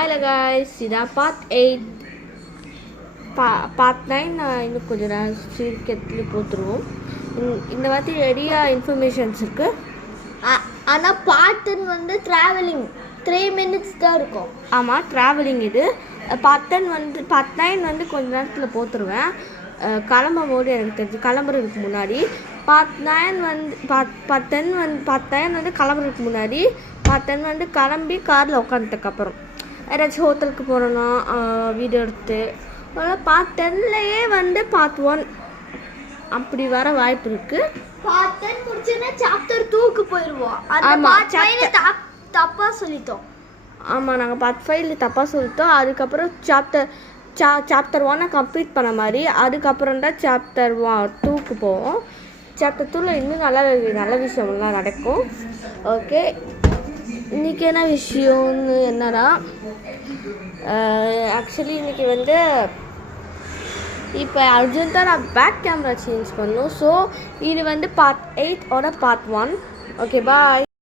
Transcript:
Hi guys, இதான் part 8 part 9 நான் இன்னும் கொஞ்சம் நேரம் சீக்கிரத்தில் போத்துருவோம். இந்த வாட்டி நிறையா இன்ஃபர்மேஷன்ஸ் இருக்குது. ஆனால் பார்ட் 10 வந்து ட்ராவலிங் 3 minutes தான் இருக்கும். ஆமாம், ட்ராவலிங் இது. பார்ட் 9 வந்து கொஞ்ச நேரத்தில் போத்துருவேன். கிளம்பும் போது எனக்கு தெரிஞ்சு கிளம்புறதுக்கு முன்னாடி பார்ட் 9 வந்து கிளம்புறதுக்கு முன்னாடி பார்ட் 10 வந்து கிளம்பி காரில் உட்காந்துட்டதுக்கப்புறம் ஏதாச்சும் ஹோட்டலுக்கு போகிறோன்னா வீடியோ எடுத்து அதனால் பார்ட் 10லேயே வந்து பார்ட் 1 அப்படி வர வாய்ப்பு இருக்குது. பார்ட் 10 முடிச்சுன்னா சாப்டர் 2க்கு போயிடுவோம். தப்பாக சொல்லிட்டோம். ஆமாம், நாங்கள் பார்ட் 5 தப்பாக சொல்லிட்டோம். அதுக்கப்புறம் சாப்டர் 1 கம்ப்ளீட் பண்ண மாதிரி அதுக்கப்புறம் தான் சாப்டர் 2க்கு போவோம். சாப்டர் 2ல் இன்னும் நல்ல விஷயம்லாம் நடக்கும். ஓகே, இன்றைக்கி என்ன விஷயம்னு என்னன்னா, ஆக்சுவலி இன்றைக்கி வந்து இப்போ அர்ஜென்ட்டாக நான் பேக் கேமரா சேஞ்ச் பண்ணணும். ஸோ இது வந்து பார்ட் 8ஓட பார்ட் 1. ஓகே, பாய்.